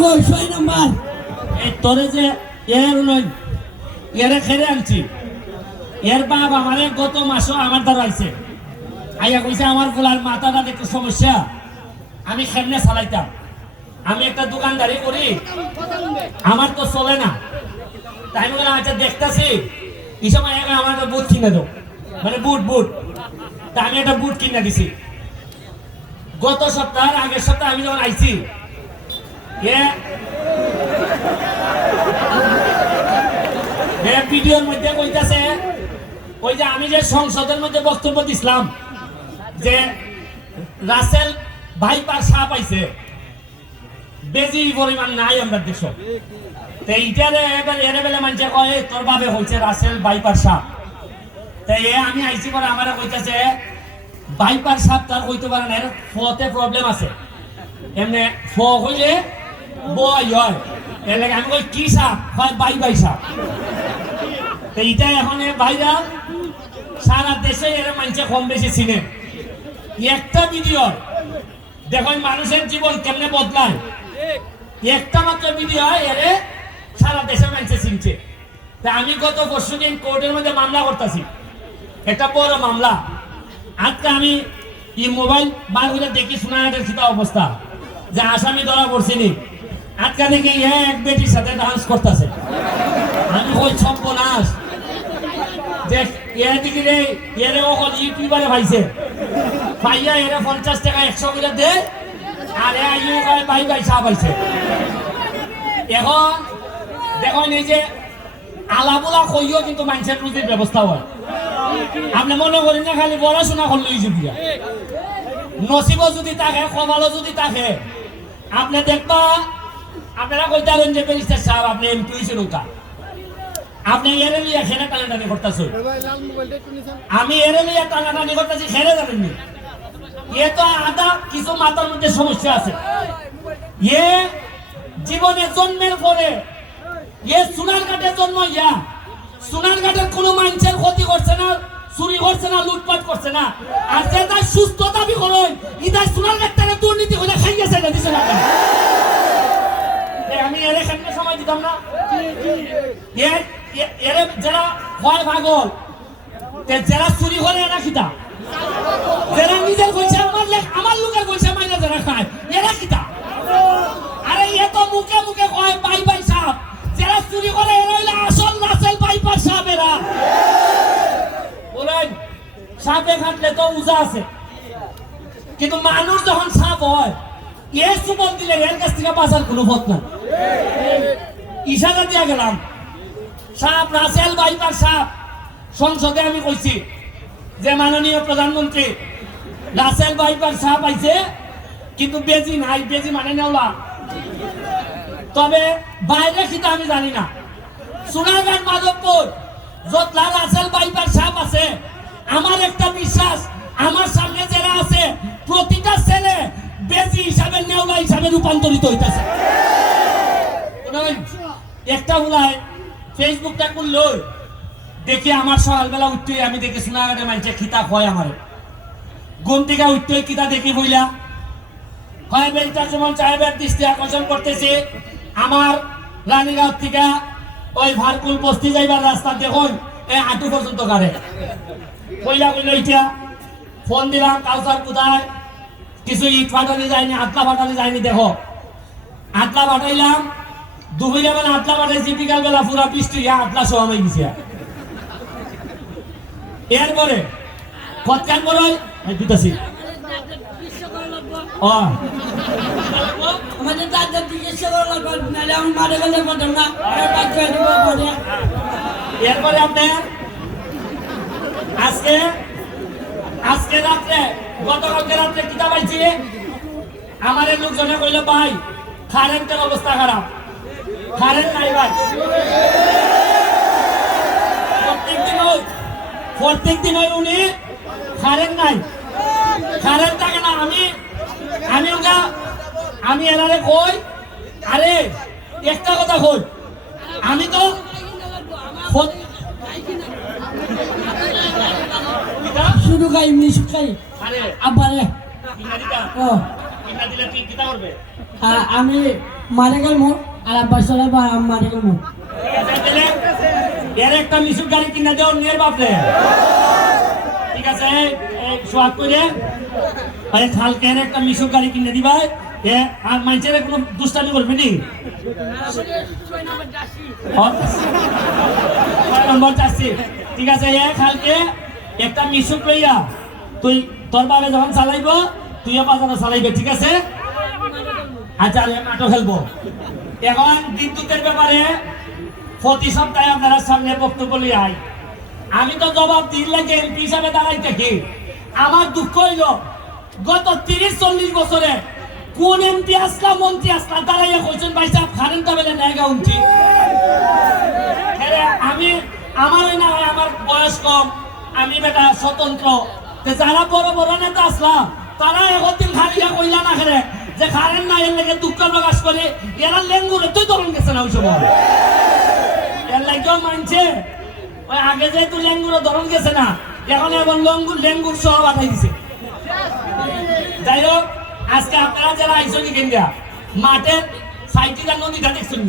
কই 6 নাম্বার এই তোরে যে এর নয় এরে খেরে আনছি এর বাপ আমারে গত মাসও আমার দ্বারা আইছে আইয়া কইছে আমার গোলার মাথাটা একটু সমস্যা আমি খেমনে চালাইতাম আমি একটা দোকানদারি করি আমার তো চলে না তাই বলে আচ্ছা দেখতেছি এই সময় আমার বুট কিনে দাও মানে বুট তা আমি একটা বুট কিনে দিছি গত সপ্তাহের আগের সপ্তাহে আমি যখন আইছি ভিডিওর মধ্যে কইতাছে ওই যে আমি যে সংসদের মধ্যে বক্তব্য দিছিলাম যে রাসেল ভাইপার সাপ আইছে বেজি পরিমাণ নাই আমরা দেশ এইটারে এবার এরে বেলে মানুষে কয় তোর বাবে হয়েছে রাসেল ভাইপার সাপ তাই আমি আইসি পরে আমার কইতাছে ভাইপার সাপ তার হইতে পারে না ফতে প্রবলেম আছে এমনি ফ হইলে বই হয় এর লাগে আমি কই কি সাপ হয় বাই সাপ এইটা এখন ভাইরাল সারা দেশে এর মানুষে কম বেশি চিনে একটা ভিডিও দেখো মানুষের জীবন কেমনে বদলায় একটা মাত্র ভিডিও এরে সারা দেশের মানুষে চিনছে তা আমি গত পরশু দিন কোর্টের মধ্যে মামলা করতেছি একটা বড় মামলা আজকে আমি এই মোবাইল বার হইলে দেখি সোনাঘাটের খিতা অবস্থা যে আসামি ধরা পড়ছিনি আজকে দেখি এক বেটির সাথে ডান্স করতেছে আমি কই সর্বনাশ দেখ এদিকে রে এরে ওকল ইউটিউবারে পাইছে পাইয়া এরা 50 টাকা 100 করে দে আর আইও বাই চা পাইছে এখন দেখুন এই যে আলাবুলা কইও কিন্তু মানুষের রুজির ব্যবস্থা হয় আপনি মনে করেন না খালি পড়াশোনা করলেই যুবিয়া নসিব যদি থাকে কপালও যদি থাকে আপনি দেখবা আপনারা কইতারেন যে ব্যারিস্টার সাহেব আপনি এমপি হইছেন ওটা আপনি এরে লিয়া খেলে টানাটানি করতেছেন আমি এরে লিয়া টানাটানি করতেছি খেলে জানেননি এ তো আদা কিছু মাথার মধ্যে সমস্যা আছে এ জীবনে জন্মের পরে এ সোনারঘাটে জন্ম ইয়া সোনারঘাটের কোনো মানুষের ক্ষতি করছে না চুরি করছে না লুটপাট করছে না আর যে তার সুস্থ দাবি করেন ইদার সোনারঘাট থেকে দুর্নীতি করে খাই গেছে না দিছে না আমি এর সামনে সময় দিতাম না এর যারা হয় পাগল যারা চুরি করে এরা খিতা যারা নিজের কইছে আমার লোকের কইছে মাইনা যারা খায় এরা খিতা আরে এ তো মুখে মুখে কয় বাই সাপ যারা চুরি করে এরা হইলে আসল রাসেল বাইপার সাপ এরা বলেন সাপে কাটলে তো উজা আছে কিন্তু মানুষ যখন সাপ হয় এ সুবল দিলে এর কাছ থেকে বাঁচার কোনো পথ না ইশারা দিয়া গেলাম সাপ রাসেল বাইপার সাপ সংসদে আমি কইছি যে মাননীয় প্রধানমন্ত্রী রাসেল বাইপার সাপ আইছে কিন্তু বেজি নাই বেজি মানে নেওলা তবে বাইরে খিতা আমি জানি না সোনারঘাট মাধবপুর যতলা রাসেল বাইপার সাপ আছে আমার একটা বিশ্বাস আমার সামনে যারা আছে প্রতিটা ছেলে বেজি হিসাবে নেওলা হিসাবে রূপান্তরিত হইতেছে একটা বলায় ফেসবুকটা করলো দেখি আমার সকালবেলা উঠতে আমি দেখি সোনারঘাটে মানুষে খিতা হয় আমার ঘুম থেকে উঠতে কিতা দেখি বইলা হয় বেলটা যেমন সাহেবের দৃষ্টি আকর্ষণ করতেছে আমার রানীগাঁও থেকে ওই ভারকুল বস্তি যাইবার রাস্তা দেখুন এই আটু পর্যন্ত গাড়ে কইলা এটা ফোন দিলাম কাউসার কোথায় কিছু ইট ফাটালি যায়নি আটলা ফাটালি যায়নি দেখো আটলা ফাটাইলাম দুপুরে বেলা আটলা ফাটাইছি বিকাল বেলা পুরা বৃষ্টি আটলা সবাই গেছে এরপরে কতক্ষণ বলো দিতেছি আমাদের দাদার চিকিৎসা করা লাগবে নাহলে আমি মারা গেলে পাঠাম না এরপরে আপনি আজকে রাত্রে গতকালকে রাত্রে কিতাব পাইছি আমার লোকজনে কইল ভাই কারেন্টের অবস্থা খারাপ কারেন্ট নাই ভাই প্রত্যেক দিন উনি কারেন্ট নাই কারেন্ট থাকে না আমি এনারে কই আরে একটা কথা কই আমি তো শুধু খাই এমনি খাই আরে আব্বারে কিনা দিতা ও কিনা দিলে তুই কিতা করবে আমি মারে গেল মো আর আব্বা চলে মারে গেল মো ঠিক আছে তাহলে এর একটা মিশুক গাড়ি কিনে দেও নিয়ে বাপরে ঠিক আছে সোয়াগ করে আরে খালকে এর একটা মিশুক গাড়ি কিনে দিবা এ আর মানুষের কোনো দুষ্টামি করবে নি নম্বর চাচ্ছি ঠিক আছে এ খালকে একটা মিশুক লইয়া তুই তোর বাবা যখন চালাইব তুইও বাজারে চালাইবে ঠিক আছে আচ্ছা মাঠও খেলবো এখন বিদ্যুতের ব্যাপারে প্রতি সপ্তাহে আপনারা সামনে বক্তব্য লিয়ে আই আমি তো জবাব দিন লাগে এমপি হিসাবে দাঁড়াই থাকি আমার দুঃখ হইল গত 30-40 বছরে কোন এমপি আসলা মন্ত্রী আসলা দাঁড়াইয়া কইছেন ভাই সাহেব কারেন্ট বেলে নেগা উঠি আমি আমার না আমার বয়স কম আমি বেটা স্বতন্ত্র যারা বড় বড় নেতা আসলাম তারা একদিন খালিয়া কইলা না খেলে যে কারেন্ট না এর লেগে দুঃখ প্রকাশ করে এরা লেঙ্গুরে তুই তরুণ গেছে না ওই সময় এর লাগেও মানছে ওই আগে যে তুই লেঙ্গুরে ধরন গেছে না এখন এবং লেঙ্গুর সহ বাধাই দিছে যাই হোক আজকে আপনারা যারা আইসনি কেন্দ্রা মাঠের সাইকেল নদীটা দেখছেন